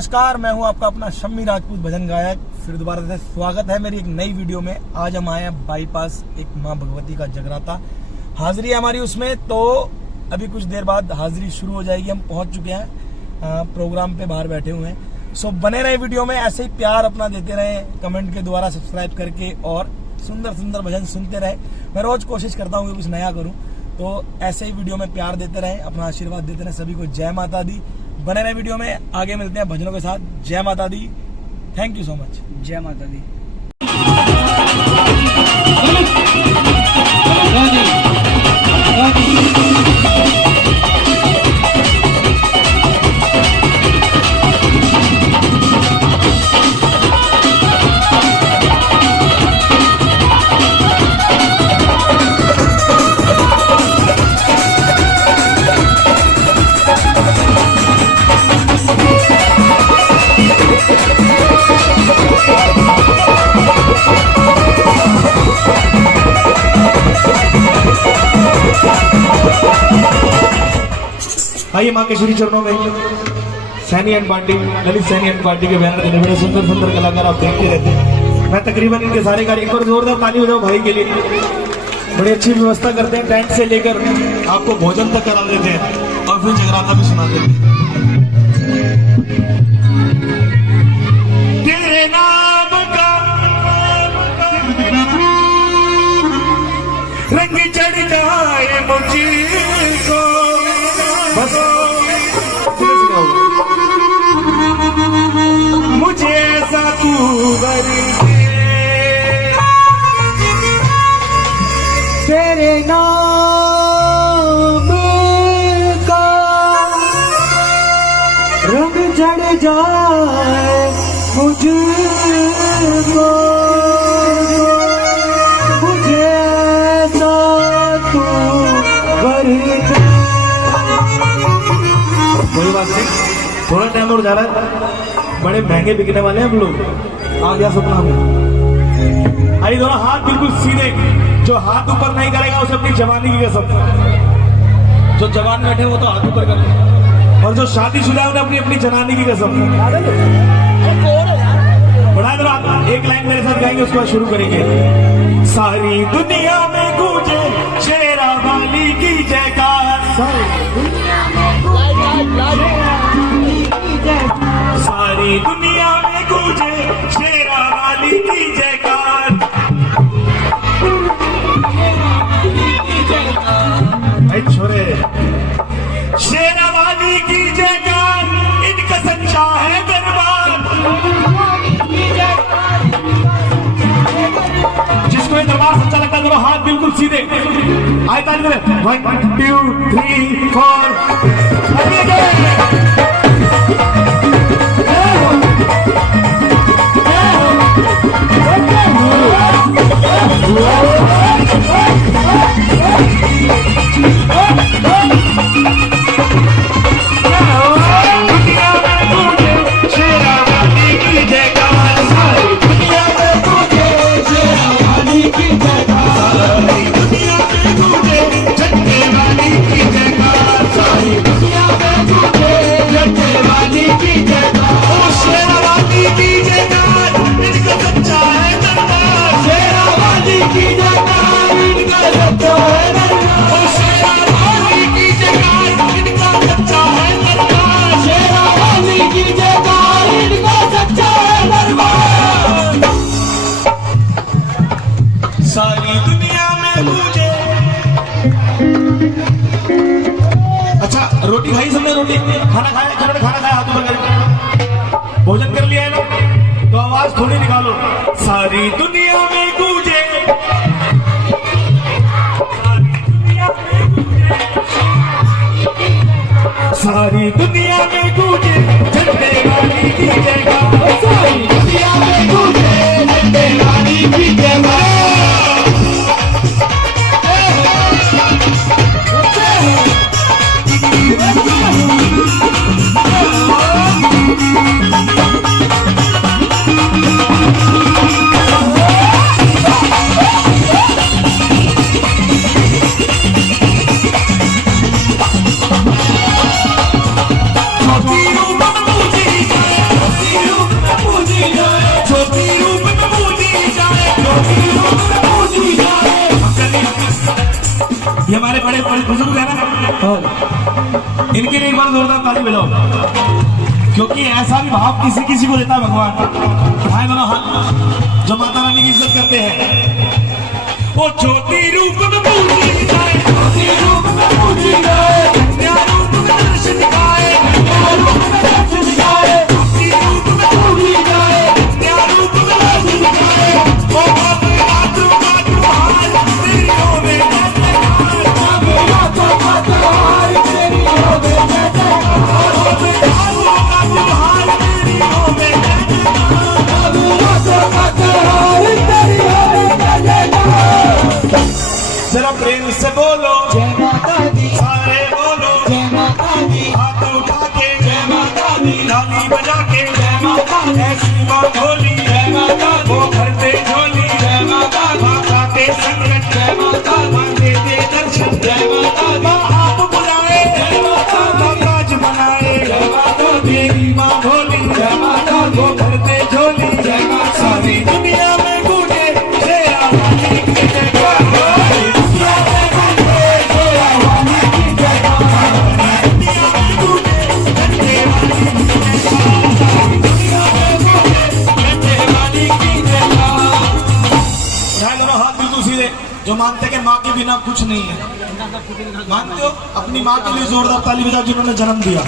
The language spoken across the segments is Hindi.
नमस्कार, मैं हूं आपका अपना शम्मी राजपूत भजन गायक। फिर दोबारा से स्वागत है मेरी एक नई वीडियो में। आज हम आए हैं बाईपास, एक मां भगवती का जगराता, हाजिरी है हमारी उसमें। तो अभी कुछ देर बाद हाजिरी शुरू हो जाएगी। हम पहुंच चुके हैं, प्रोग्राम पे बाहर बैठे हुए हैं। सो बने रहे वीडियो में, ऐसे ही प्यार अपना देते रहे कमेंट के द्वारा, सब्सक्राइब करके, और सुंदर सुंदर भजन सुनते रहे। मैं रोज कोशिश करता हूँ कि कुछ नया करूँ, तो ऐसे ही वीडियो में प्यार देते रहे, अपना आशीर्वाद देते रहे। सभी को जय माता दी। बने रहे वीडियो में, आगे मिलते हैं भजनों के साथ। जय माता दी। Thank you so much. जय माता दी। आइए माँ के श्री चरणों में। Saini and party, Lalit Saini and party के बैनर देने बड़े सुंदर सुंदर कलाकार आप देखते रहते हैं। मैं तकरीबन इनके सारे कार्य, एक बार जोरदार ताली बजाओ भाई के लिए। बड़ी अच्छी व्यवस्था करते हैं, टेंट से लेकर आपको भोजन तक करा देते हैं और फिर जगराता भी सुना देते हैं। तेरे नाम का रंग चढ़ जाए मुझको, बस मुझे ऐसा तू करे, तेरे नाम का रंग चढ़ जाए मुझको, मुझे ऐसा तू करे। कोई बात नहीं, थोड़ा टाइम और जा रहा है। बड़े महंगे बिकने वाले हैं हम लोग। आ गया सपना में। आइए दोनों हाथ बिल्कुल सीधे। जो हाथ ऊपर नहीं करेगा उसे अपनी जवानी की कसम। जो जवान बैठे वो तो हाथ ऊपर करें, और जो शादीशुदा है उन्हें अपनी अपनी जनानी की कसम। बढ़ा दो हाथ। एक लाइन मेरे साथ गाएंगे, उसके बाद शुरू करेंगे। सारी दुनिया में गूंजे शेरा वाली की जयकार, सारी दुनिया में गूंजे शेरा वाली की जयकार। भाई छोरे, शेरा वाली की जयकार, इनका सच्चा है दरबार। जिसको ये दरबार सच्चा लगता है, दोनों हाथ बिल्कुल सीधे। आए ताली करें। 1 2 3 4। सारी दुनिया में मुझे। अच्छा, रोटी खाई सबने? रोटी खाना खाया? जिन्होंने खाना खाया हाथ ऊपर करें। भोजन कर लिया है ना, तो आवाज थोड़ी निकालो। सारी दुनिया में गूंजे, सारी दुनिया में गूंजे झंडे वाली की जयकार, सारी दुनिया में गूंजे झंडे वाली की जयकार। बड़े बुजुर्ग है ना, इनके लिए एक बार जोरदार ताली बजाओ, क्योंकि ऐसा भी भाव किसी किसी को देता है भगवान। उठाए दोनों हाथ जो माता रानी की इज्जत करते हैं। वो ज्योति रूप में पूजी जाए, ज्योति रूप में पूजी जाए, कन्या रूप में दर्श दिखाए, कन्या रूप में दर्श दिखाए, ज्योति रूप में पूजी जाए, कन्या रूप में दर्श दिखाए। ओ मातृ हार तेरी होवे जयकार, मेरा तो मातृ हार तेरी होवे जयकार, मातृ हार तेरी होवे जयकार, मेरा तो मातृ हार तेरी होवे जयकार। जरा प्रेम से बोलो जय माता दी, सारे बोलो जय माता दी, हाथ उठा के जय माता दी, ताली बजा के जय माता दी, ऐसी माँ भोली जय माता दी, वो भरते झोली जय माता दी, माता के संकट जय माता दी, माँ देते दर्शन जय माता दी, माँ आप बुलाए जय माता दी, काज बनाए जय माता दी, मेरी माँ भोली जय माता दी, वो भरते झोली जय माता सारी दी, दुनिया में गूंजे शेरा वाली की जयकार। जो मानते हैं कि माँ के बिना कुछ नहीं है, मानते हो? अपनी माँ के लिए जोरदार ताली बजाओ जिन्होंने जन्म दिया,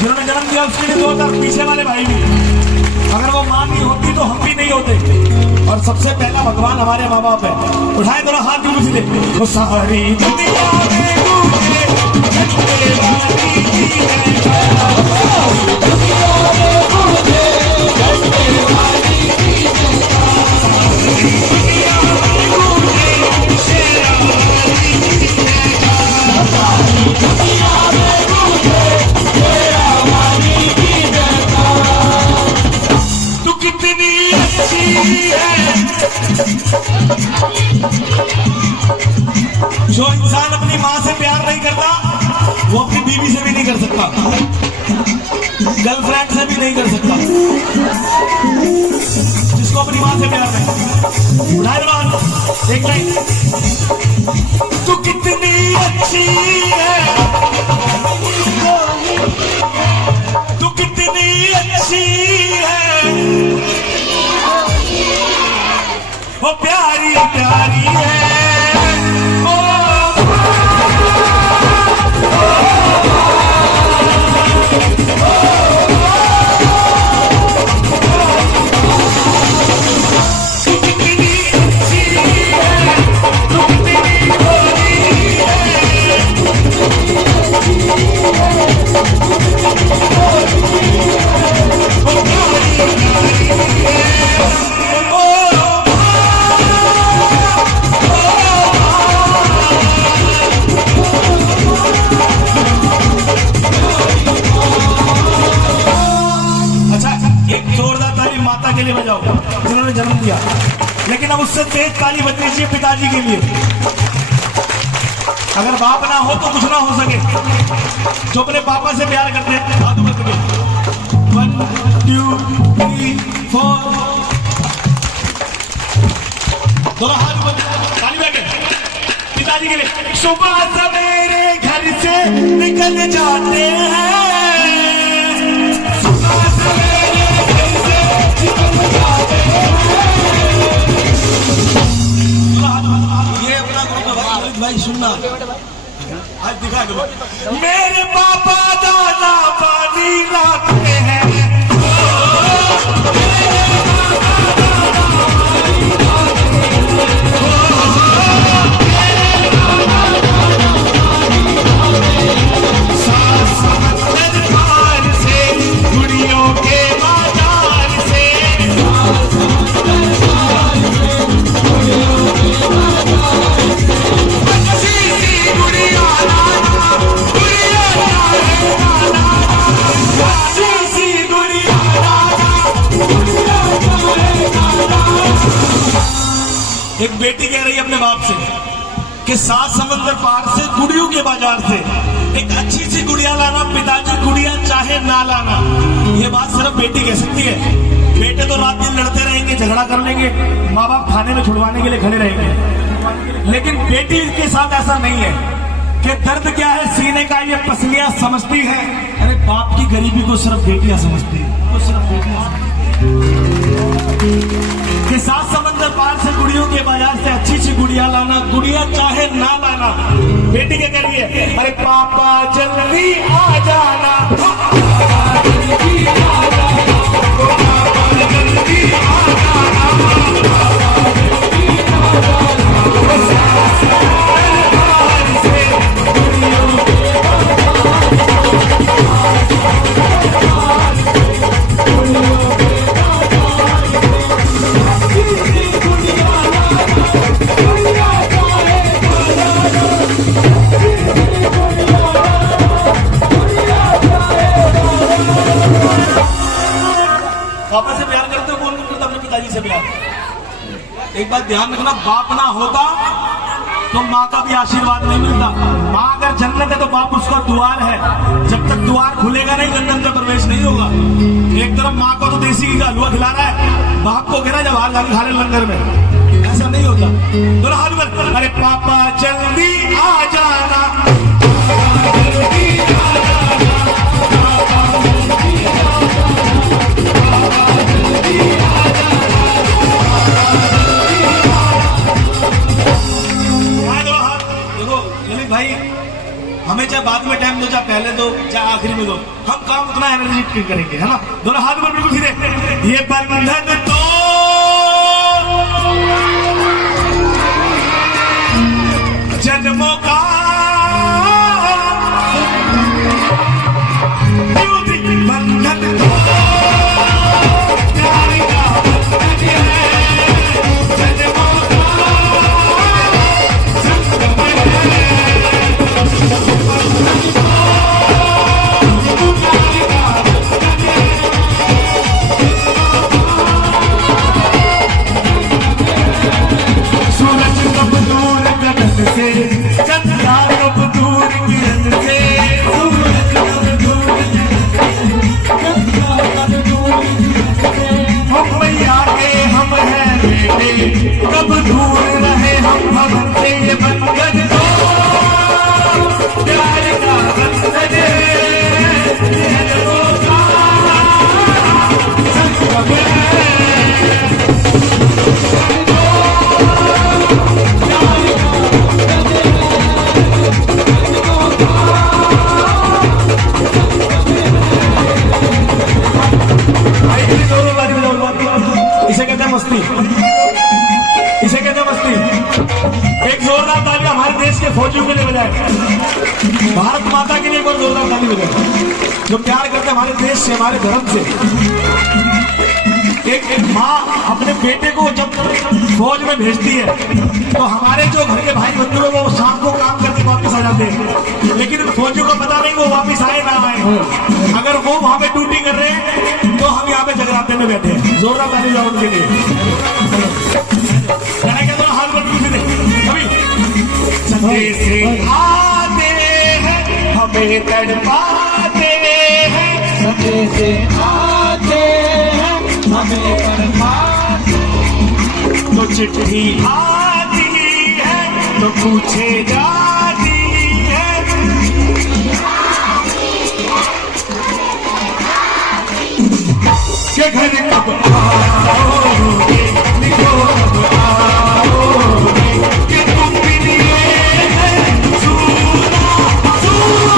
जिन्होंने जन्म दिया उसके लिए जोरदार। पीछे वाले भाई भी, अगर वो माँ नहीं होती तो हम भी नहीं होते। और सबसे पहला भगवान हमारे माँ बाप है। उठाए दोनों हाथ भी मुझे दे। तो सारी दुनिया में गूंजे झंडे वाली की जो इंसान अपनी माँ से प्यार नहीं करता वो अपनी बीवी से भी नहीं कर सकता, गर्लफ्रेंड से भी नहीं कर सकता, जिसको अपनी माँ से प्यार नहीं। उठाए एक लाइन, तू कितनी अच्छी है, तू कितनी अच्छी है, वो प्यारी प्यारी है। के लिए बजाओ जिन्होंने जन्म दिया, लेकिन अब उससे तेज ताली बजनी चाहिए पिताजी के लिए। अगर बाप ना हो तो कुछ ना हो सके। जो अपने पापा से प्यार करते हैं हाथ ऊपर करके 1 2 3 4 दोनों हाथ ऊपर ताली बजा के पिताजी के लिए। सुबह सवेरे घर से निकल जाते हैं, सुबह सवेरे घर से निकल जाते हैं। ये अपना ग्रुप भाई सुनना आज दिखा दो। मेरे पापा दाना पानी लाते हैं, एक बेटी कह रही है अपने बाप से कि 7 समंदर पार से गुड़ियों के बाजार से एक अच्छी सी गुड़िया लाना, पिताजी गुड़िया चाहे ना लाना। ये बात सिर्फ बेटी कह सकती है। बेटे तो रात दिन लड़ते रहेंगे, झगड़ा कर लेंगे, माँ बाप खाने में छुड़वाने के लिए खड़े रहेंगे। लेकिन बेटी के साथ ऐसा नहीं है कि दर्द क्या है सीने का ये पसलियां समझती है। अरे बाप की गरीबी को सिर्फ बेटियां समझती है, तो सिर्फ बेटियां कि सात समंदर पार से गुड़ियों के बाजार से अच्छी सी गुड़िया लाना, गुड़िया चाहे ना लाना, बेटी के करिए अरे पापा जल्दी आ जाना, जल्दी आ जाना, पापा जल्दी आ जाना, पापा से प्यार करते हो, कौन करता अपने पिताजी से प्यार? एक बात ध्यान रखना, बाप ना होता तो माँ का भी आशीर्वाद नहीं मिलता। माँ अगर जन्नत है तो बाप उसका द्वार है, जब तक द्वार खुलेगा नहीं जन्नत में प्रवेश नहीं होगा। एक तरफ माँ को तो देसी घी का हलवा खिला रहा है, बाप को कह रहा है जब हाल खा ले लंगर में, ऐसा नहीं होता। दोनों हाथ में अरे पापा जल्दी आ जाना, भाई हमें चाहे बाद में टाइम दो, चाहे पहले दो, चाहे आखिरी में दो, हम काम उतना एनर्जी करेंगे, है ना। दोनों हाथ में बिल्कुल सीधे, ये बंधन तो जन्मों का बंधन तो प्यार का बंधन है, जन्मों का संगम है। सूरज कब दूर गगन से, चंद्रमा कब दूर किरण से, सूरज कब दूर चंद्रमा कब दूर किरण से, हम मैया के हम हैं बेटे, कब दूर रहे हम भवन से, ये बंधन दो प्यार का बंधन है, जन्मों का संगम है। इसे कहते हैं मस्ती, इसे कहते हैं मस्ती। एक जोरदार ताली हमारे देश के फौजियों के लिए बजाए, भारत माता के लिए एक और जोरदार ताली बजाए, जो प्यार करते हैं हमारे देश से, हमारे धर्म से। एक माँ अपने बेटे को जब फौज में भेजती है तो हमारे जो घर के भाई बंधु लोग वो शाम को काम करके वापस आ जाते हैं, लेकिन फौजियों को पता नहीं वो वापस आए ना आए। अगर वो वहां पे ड्यूटी कर रहे हैं तो हम यहाँ पे जगराते में बैठे हैं। जोरदार ताली जाओ उनके लिए। हाथ सच्चे से आते हैं हमें तड़पाते हैं, सच्चे से आते हैं हमें तड़पाते, तो चिट्ठी आती है तो पूछे जाती है, के घर कब आओगे, लिखो कब आओगे, कि तुम भी लिए हैं सुना सुना।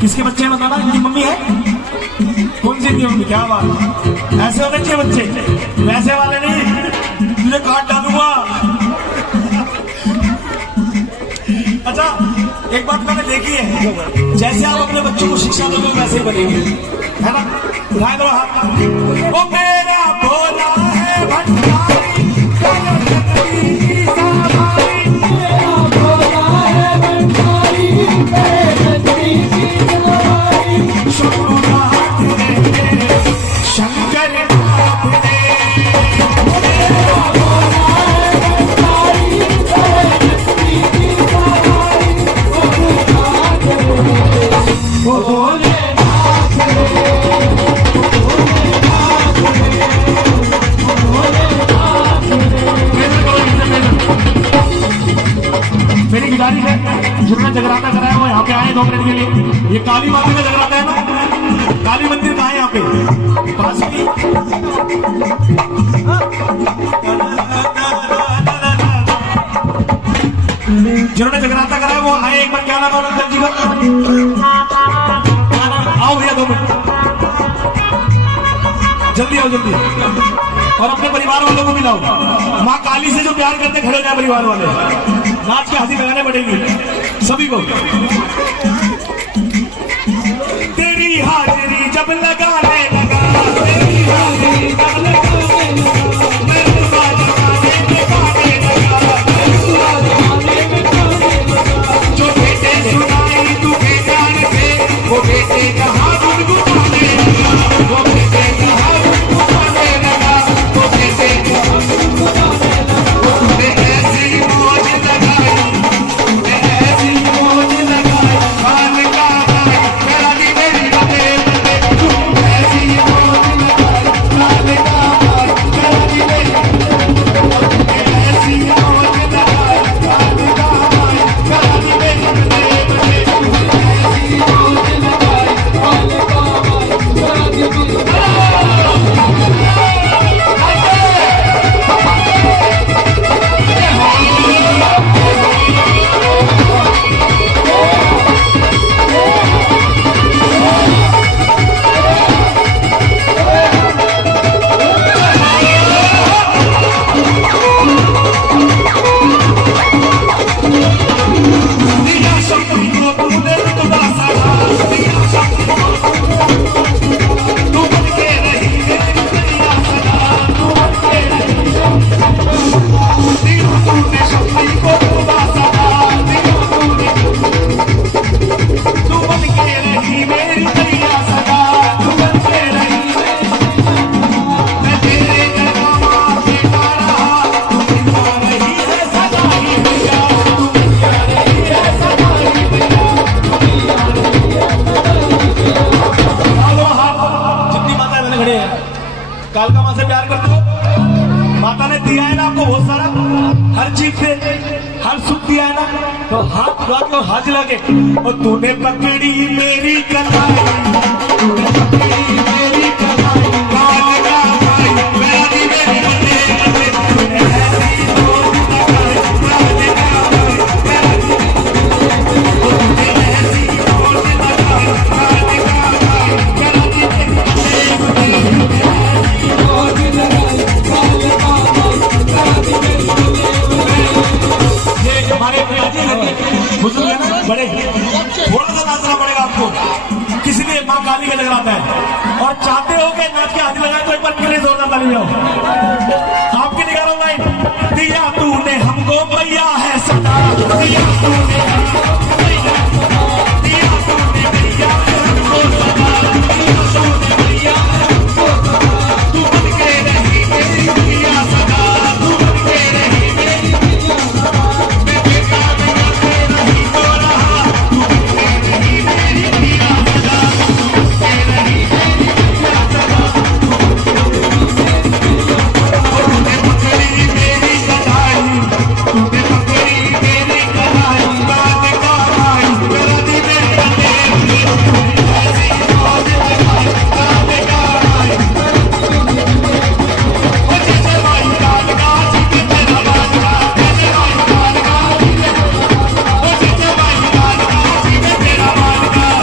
किसके बच्चे हैं बताना, इनकी मम्मी है। कौन सी नहीं होंगी, क्या बात है। ऐसे होने चाहिए बच्चे, वैसे वाले नहीं, तुझे काट डालूंगा। अच्छा, एक बात मैंने देखी है, जैसे आप अपने बच्चों को शिक्षा दोगे वैसे ही बनेंगे, है ना। उठाए दो हाथ। ओ मेरा भोला है भंडारी, जिन्होंने जगराता कराया वो यहाँ पे आए 2 मिनट के लिए। ये काली माता का जगराता है ना, काली मंदिर कहाँ है यहाँ पे पास में। जिन्होंने जगराता कराया वो आए एक बार। क्या नाम है अंकल जी का? आओ भैया 2 मिनट, जल्दी आओ जल्दी। और अपने परिवार वालों को भी लाओ। माँ काली से जो प्यार करते खड़े हो जाए परिवार वाले, नाच के हंसी लगाने पड़ेगी सभी को। तेरी हाजिरी जब लगाने लगा, तेरी हाजिरी जब लगाने लगा, मैं तुझा जमाने में गाने लगा, मैं तुझा जमाने में गाने लगा। जो बेटे सुनाई तू बेकार से, वो बेटे कहाँ गुनगुनाने लगा, वो बेटे कहाँ गुनगुनाने लगा, वो बेटे कहाँ गुनगुनाने लगा। तूने ऐसी मौज लगाई, ऐसी मौज लगाई, खान का भाई मेरा दी मेरी बने बने। तू ऐसी मौज लगाई, खान का भाई मेरा दी मेरी बने। ऐसी मौज लगाई, खान का भाई मेरा दी मेरी बने बने। ऐसी मौज लगाई, खान का भाई मेरा दी मेरी बने। कालका माँ से प्यार करते हो, माता ने दिया है ना आपको बहुत सारा, हर चीज से हर सुख दिया है ना, तो हाथ उठा के और हाथ जला के, और तूने पकड़ी मेरी कलाई, तूने पकड़ी मेरी कलाई, काल का भाई मेरा दी मेरी बने बने। तूने ऐसी मौज लगाई, काल का भाई मेरा दी मेरी बने। तूने ऐसी मौज लगाई, काल का भाई मेरा दी मेरी बने बने। हमारे बुजुर्ग है ना बड़े, थोड़ा सा नाचना पड़ेगा आपको। किसी ने माँ काली का जगराता है और चाहते हो कि नाच के हाथ लगाए तो एक बार मेरे जोरदार ताली जाओ। आपकी निकालो लाइन। दिया तूने हमको भैया है सदा, दिया तूने हमको भैया सदा, दिया तूने भैया हमको सदा, दिया तूने भैया हमको सदा। तू बन के रही मेरी भैया सदा, तू बन के रही मेरी भैया सदा। मैं बेटा बिना तेरा ही तो रहा, तू बन के रही मेरी भैया सदा, तू बन के रही मेरी भैया सदा, तू बन के रही मेरी भैया सदा। तूने पकड़ी मेरी कलाई, तूने पकड़ी मेरी कलाई, कान का भाई मेरा दी मेरी बने बने। ऐसी मौज लगाई, कान का भाई ओ जैसे भाई कान का जी तेरा बादशाह, जैसे भाई कान का जी ओ जैसे भाई कान का जी तेरा बादशाह।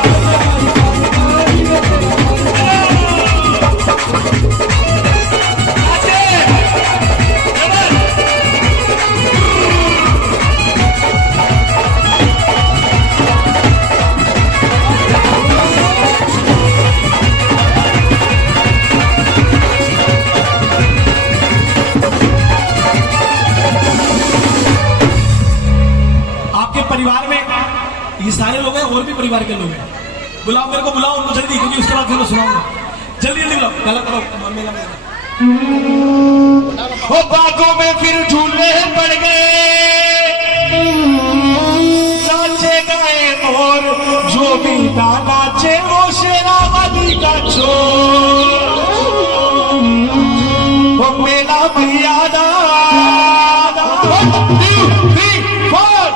तुम्हें। बुलाओ मेरे को, बुलाओ उनको जल्दी, क्योंकि उसके बाद फिर मैं सुनाऊंगा। जल्दी जल्दी बुलाओ, गलत करो मम्मी का मेरा। वो बागों में फिर झूले पड़ गए, नाचे गए मोर, जो भी ना नाचे वो शेरावाली का चोर। वो मेला भैया दा 1 2 3 4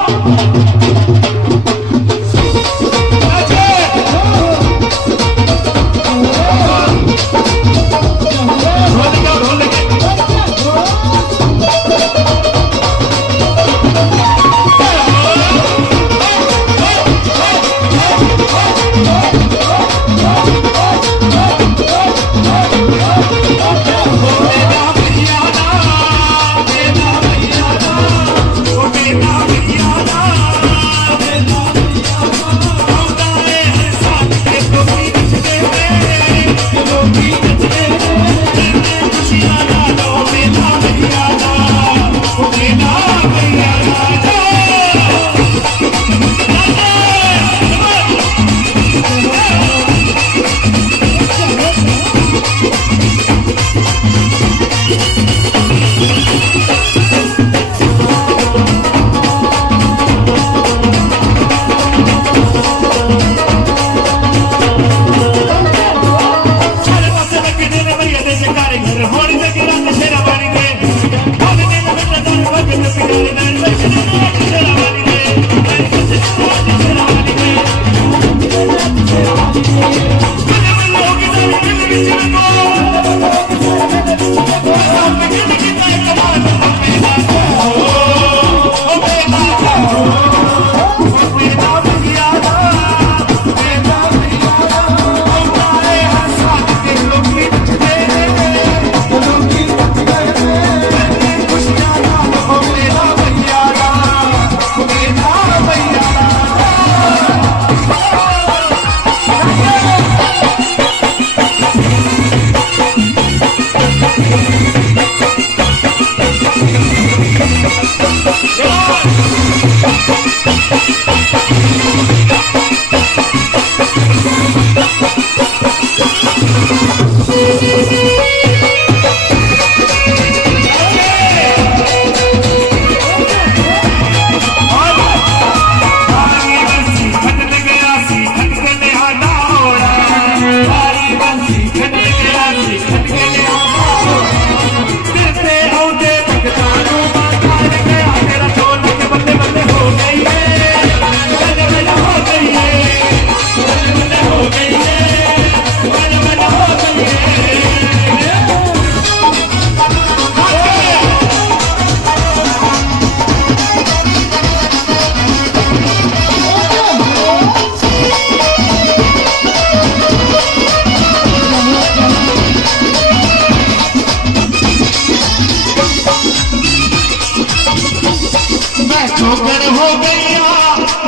ठोकर हो गया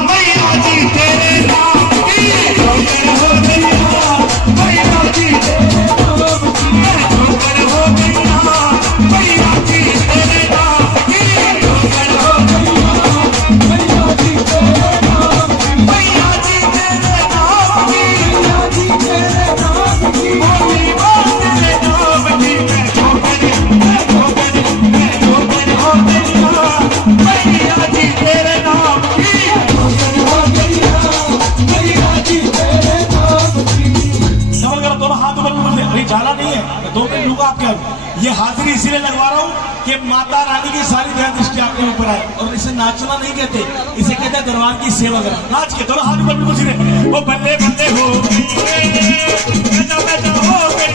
मैया जी तेरे नाम की, ठोकर हो गया मैया जी तेरे नाम की, ठोकर हो गया मैया जी तेरे नाम की, ठोकर हो गया मैया जी तेरे नाम की, मैया जी तेरे नाम की, मैया जी तेरे नाम की, बोली बात तेरे नाम की, ठोकर हो गया मैया जी तेरे नाम की, ठोकर हो गया मैया जी तेरे नाम की। समझ कर दोनों हाथ ऊपर मुझे अभी जाला नहीं है, मैं 2 मिनट लूंगा आपके। ये हाजिरी इसीलिए लगवा रहा हूँ कि माता रानी की सारी दया दृष्टि आपके ऊपर आए। और इसे नाचना नहीं कहते, इसे कहते हैं दरबार की सेवा करना। नाच के दोनों हाथ ऊपर मुझे वो बल्ले बल्ले हो गई, बेटा बेटा हो गई,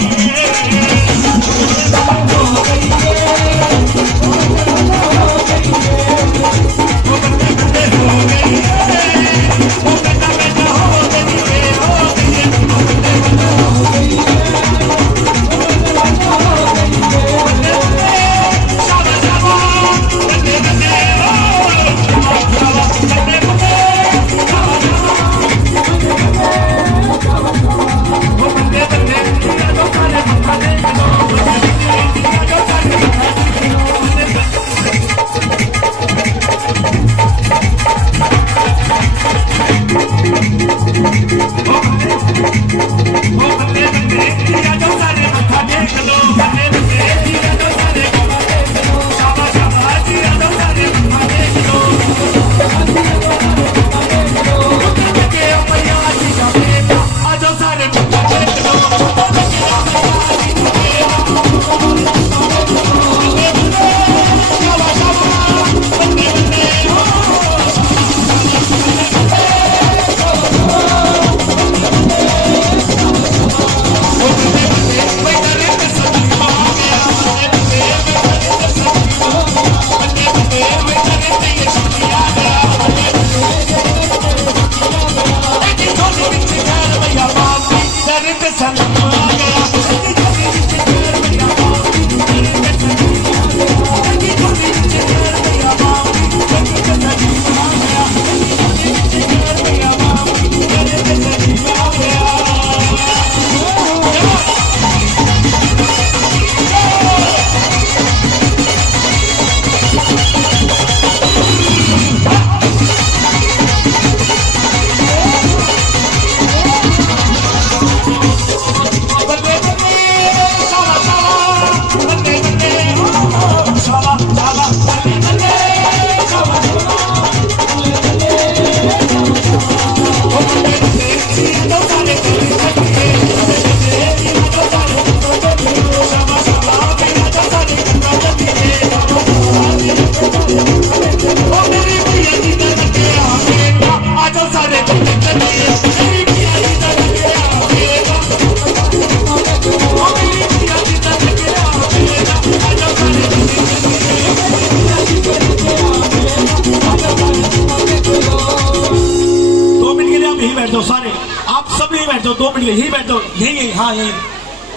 जाओ, 2 मिनट यही बैठ जाओ, यही हाँ यही,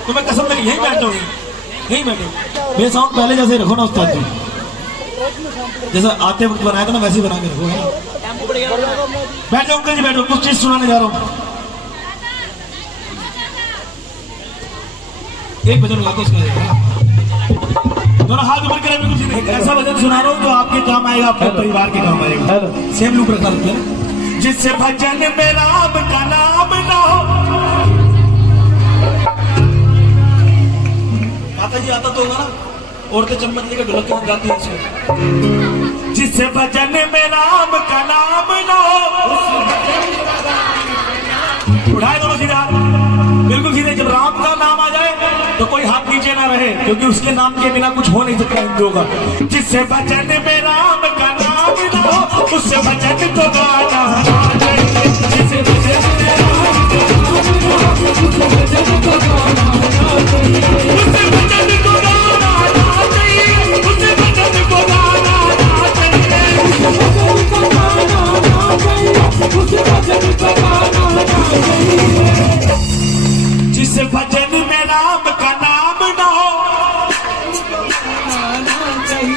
तो मैं कसम लगी यही बैठ जाओ, यही बैठो। ये साउंड पहले जैसे रखो ना उस्ताद जी, जैसा आते वक्त बनाया था ना वैसे ही बना के रखो, है ना। बैठ जाओ अंकल जी, बैठो, कुछ चीज सुनाने जा रहा हूँ। एक भजन गा दो, दोनों हाथ ऊपर करें, कुछ ऐसा भजन सुना रहा हूँ जो आपके काम आएगा, आपके परिवार के काम आएगा। सेम लूप रखा रखते हैं। जिससे भजन में राम का नाम ना हो, माता जी आता तो होगा ना, औरतें चम्मच लेकर ढोलक के गाती है इसको। जिससे भजन में राम का नाम ना हो, उठाए दोनों सीधे हाथ, बिल्कुल सीधे। जब राम का नाम आ जाए तो कोई हाथ नीचे ना रहे, क्योंकि उसके नाम के बिना कुछ हो नहीं सकता हिंदुओं का। जिससे भजन में राम का नाम ना हो, उससे भजन को गाना चाहिए। जिससे भजन में राम का नाम ना हो, उससे भजन को गाना चाहिए। उससे भजन को गाना चाहिए, उससे भजन को गाना चाहिए, उससे भजन को गाना चाहिए, उससे भजन को गाना चाहिए। जिससे भजन में राम का नाम ना हो,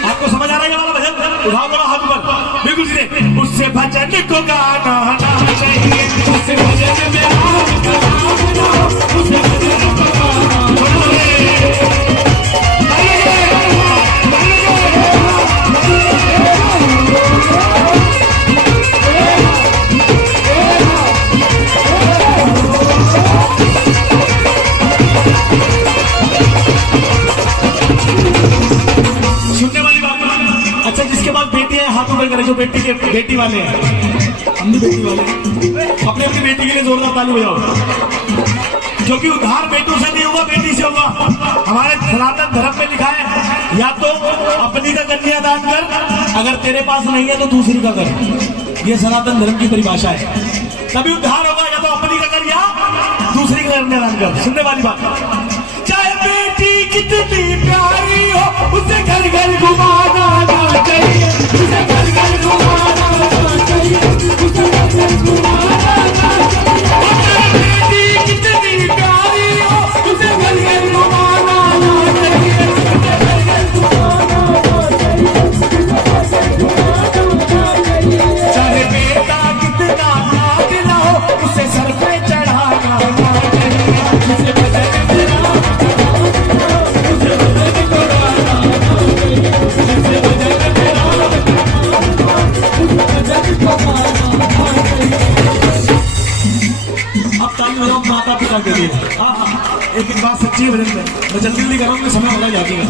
आपको समझ आ रहा है ये वाला भजन? उठाओ बड़ा हाथ ऊपर, बिल्कुल सीधे। उससे भजन को गाना चाहिए, उससे भजन में राम का नाम ना हो, उससे भजन को गाना चाहिए। सुनने वाली बात। अच्छा, जिसके पास बेटी है हाथ ऊपर करें, जो बेटी वाले हैं, हम भी बेटी वाले हैं, अपने अपनी बेटी के लिए जोरदार ताली बजाओ, क्योंकि उद्धार बेटों से नहीं होगा, बेटी से होगा। हमारे सनातन धर्म में लिखा है, या तो अपनी का कन्यादान कर, अगर तेरे पास नहीं है तो दूसरी का कर। ये सनातन धर्म की परिभाषा है, तभी उद्धार होगा। या तो अपनी का कर या दूसरी का कन्यादान कर। सुनने वाली बात। चाहे बेटी कितनी प्यारी हो, उसे घर घर घुमाना ना चाहिए, उसे घर घर घुमाना ना चाहिए, उसे घर घर घुमाना ना चाहिए। बेटी कितनी प्यारी हो, उसे घर घर घुमाना ना चाहिए, उसे घर घर घुमाना ना चाहिए। चाहे बेटा कितना नागिना हो, उसे सर पे चढ़ाना ना चाहिए, उसे भजन में राम का नाम ना हो, उसे भजन को गाना ना चाहिए, उसे भजन में राम का नाम ना हो, उसे भजन को गाना ना चाहिए। अब ताली बजाओ माता पिता के लिए। हाँ, एक बात सच्ची है भजन में, मैं जल्दी जल्दी कर रहा हूँ, समय होगा जाती है।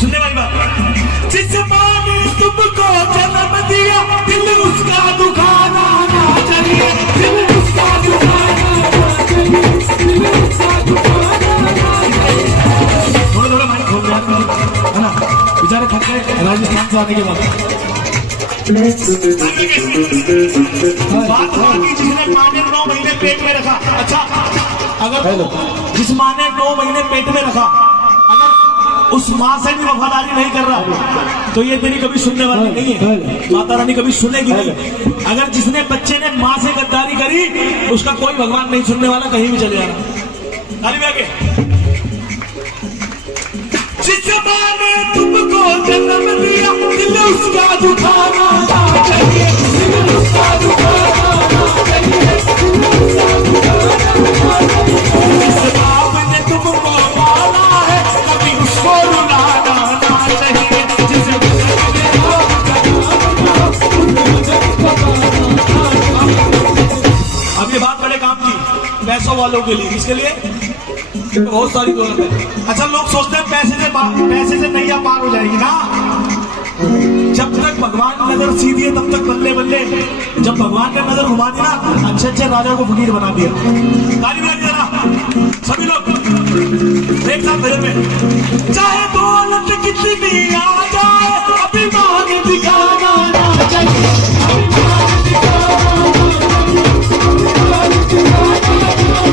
सुनने वाली बात। जिस माँ ने तुमको जन्म दिया, दिल उसका दुखाना ना चाहिए, दिल उसका दुखाना ना चाहिए, दिल उसका दुखाना ना चाहिए। थोड़ा थोड़ा माइक खोल रहा है ना, बेचारे थक गए राजस्थान से आने के बाद। बात बाकी जिसने माँ ने 9 महीने पेट में रखा। अच्छा, अगर जिस माँ ने 9 महीने पेट में रखा, अगर उस माँ से भी वफादारी नहीं कर रहा, तो ये तेरी कभी सुनने वाली नहीं है, माता रानी कभी सुनेगी नहीं। अगर जिसने बच्चे ने माँ से गद्दारी करी, उसका कोई भगवान नहीं सुनने वाला, कहीं भी चले जाना। ताली बजा के। जिस माँ ने तुमको जन्म दिया, दिल उसका दुखाना ना चाहिए, दिल उसका दुखाना ना चाहिए, दिल उसका दुखाना ना चाहिए। जिस बाप ने तुमको पाला है, कभी उसको रुलाना ना चाहिए, जिसे भजन में राम का नाम ना हो, उसे भजन को गाना ना चाहिए। अब ये बात बड़े काम की, पैसों वालों के लिए। इसके लिए बहुत सारी दौलत है। अच्छा, लोग सोचते हैं पैसे से नैया पार हो जाएगी ना। जब तक भगवान नजर सीधी है तब तक बल्ले बल्ले। जब भगवान ने नजर घुमा दी ना, अच्छे अच्छे राजा को फकीर बना दिया। ताली बजा देना सभी लोग एक साथ भजन में। चाहे दौलत कितनी आ जाए, अभिमान दिखाना ना चाहिए, अभिमान दिखाना ना चाहिए,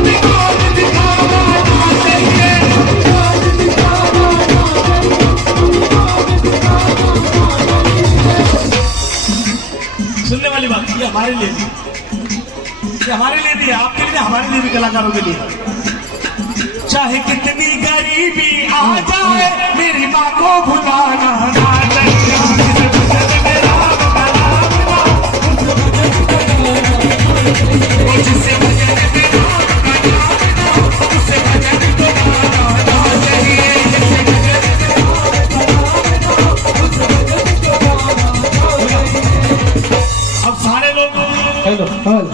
अभिमान दिखाना ना चाहिए। सुनने वाली बात। ये हमारे लिए भी, ये हमारे लिए भी है, आपके लिए, हमारे लिए भी, कलाकारों के लिए। चाहे कितनी गरीबी आ जाए, मेरी माँ को भुलाना ना चाहिए। जिससे भजन मेरा उससे भजन को गाना चाहिए। अब सारे लोग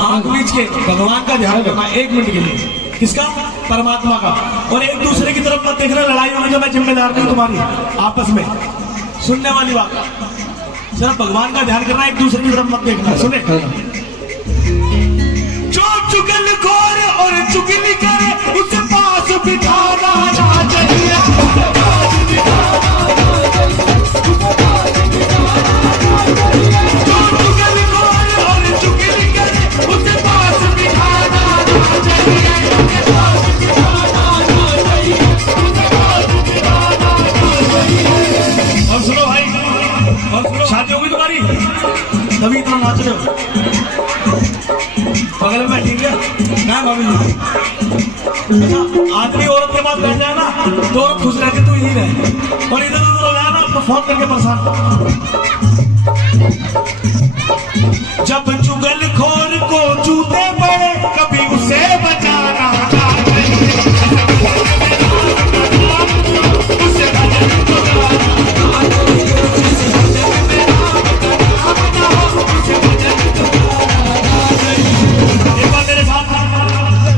आंख बीच के भगवान का ध्यान करना 1 मिनट के लिए। किसका? परमात्मा का। और एक दूसरे की तरफ मत देखना, लड़ाई होगी तो मैं जिम्मेदार नहीं तुम्हारी आपस में। सुनने वाली बात, सिर्फ भगवान का ध्यान करना, एक दूसरे की तरफ मत देखना। सुने, जो चुगलखोर और चुगली करे उसे पास बिठाना ना चाहिए। जो चुगलखोर और चुगली करे उसे पास बिठाना ना चाहिए। और सुनो भाई, और सुनो, शादी होगी तुम्हारी तभी इतना नाच रहे हो। बगल में बैठी है मैं भाभी जी। अच्छा, आदमी औरत के पास बैठ जाए ना तो औरत खुश रहती, तू यही रहे। और इधर उधर हो जाए ना तो फोन करके परेशान। जब चुगलखोर को जूते पड़े कभी उसे बचाना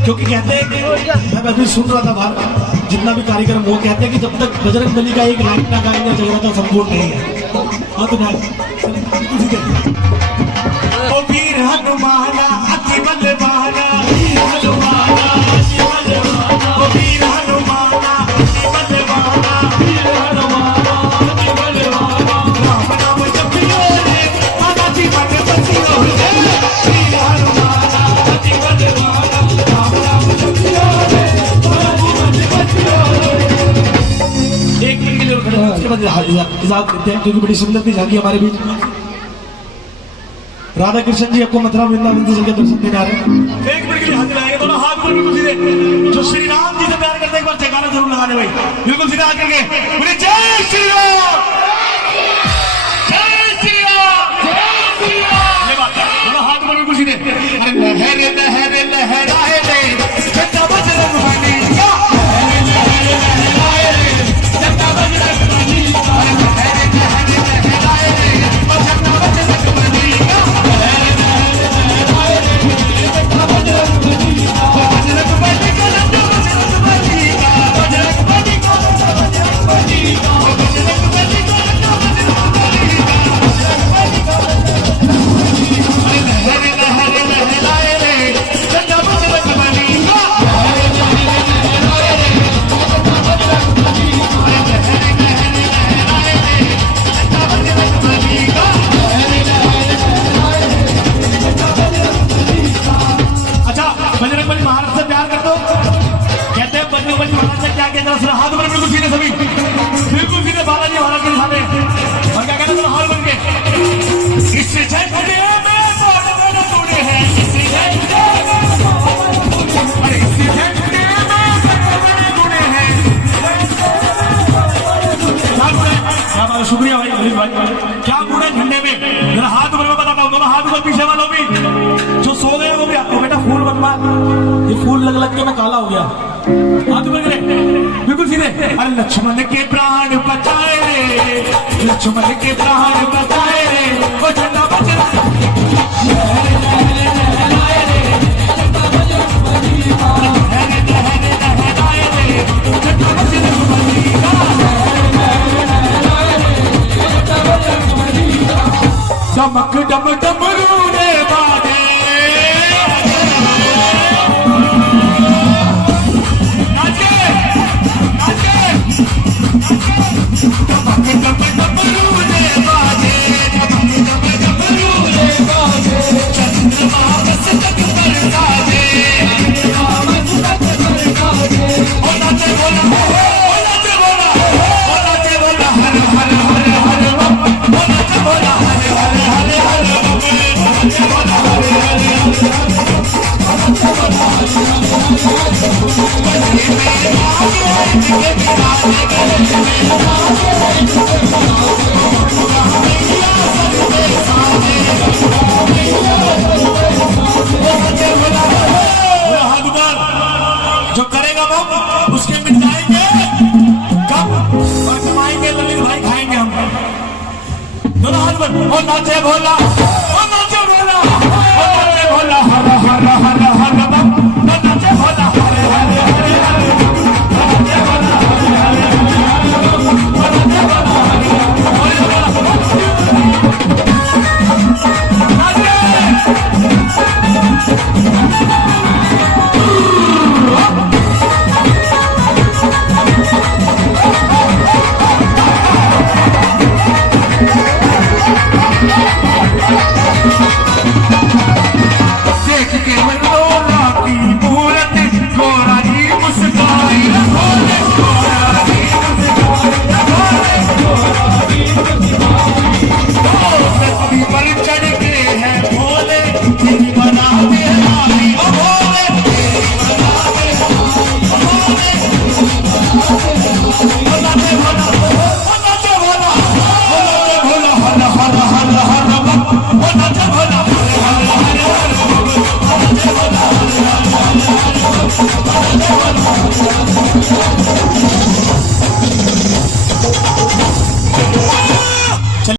क्योंकि कहते हैं कि मैं अभी सुन रहा था बाहर, जितना भी कार्यक्रम वो कहते हैं कि जब तक बजरंग बली का एक लाइन ना गाएंगे जगराता संपूर्ण नहीं है। हाँ तो ओ वीर हनुमाना अति बलवाना, वीर हनुमाना अति बलवाना, ओ वीर हनुमाना अति बलवाना, वीर हनुमाना अति बलवाना। राम नाम जपियो रे माना जीवन बचियो रे, वीर हनुमाना अति बलवाना, राम नाम जपियो रे माना जीवन बचियो रे। एक मिनट के लिए खड़े हैं, उसके बाद इजाजत देते हैं क्योंकि बड़ी सुंदर थी झांकी हमारे बीच में। राधा कृष्ण जी आपको मथुरा वृंदावन से के दर्शन देने आ रहे हैं। 1 मिनट के लिए हाजिर आएंगे, दोनों हाथ पर बिल्कुल सीधे। जो श्री राम जी से प्यार करते हैं एक बार जयकारा जरूर लगा दे भाई, बिल्कुल सीधे हाथ करके बोले जय श्री राम, जय श्री राम, जय श्री राम। ये बात है, दोनों हाथ पर बिल्कुल सीधे। अरे लहर लहर लहराए रे जटा बजरंग बली का, लहर लहर लहराए रे जटा बजरंग बली का, लहर लहर लहराए रे जटा बजरंग बली का। हाथ पर बिल्कुल सीधे, सभी बिल्कुल सीधे बालाजी महाराज के सामने। और क्या कहते हैं हाल बन के, इस झंडे में जुड़े हैं, इस झंडे में, अरे इस झंडे में जुड़े हैं। क्या शुक्रिया भाई, भाई क्या जुड़े झंडे में? जरा हाथ ऊपर में बताता हूँ, दोनों हाथ ऊपर, पीछे वालों भी जो सो गए वो भी आपको बेटा फूल मत मार, ये फूल लग लग के मैं काला हो गया। हाथ ऊपर करे बिल्कुल सीधे। अरे लक्ष्मण के प्राण बचाए रे, लक्ष्मण के प्राण बचाए रे, वो झंडा बजरंग लहरे लहराए रे, झंडा बजरंग बली का, लहरे लहरे लहराए रे, झंडा बजरंग बली का, लहरे लहरे लहराए रे, झंडा बजरंग बली का। चमक डम डमरू रे बाजे, डम डम डमरू रे बाजे, डम डम इनके बिना जो करेगा वो उसके मिल जाएंगे कब और कमाएंगे ललित भाई खाएंगे हम दोनों हाथ पर ओ नाचे भोला ओ नाचे भोला ओ नाचे भोला हर हर हर हर बम ओ नाचे भोला हरे हरे हरे हरे ओ नाचे भोला हरे हरे हरे ओ नाचे भोला हरे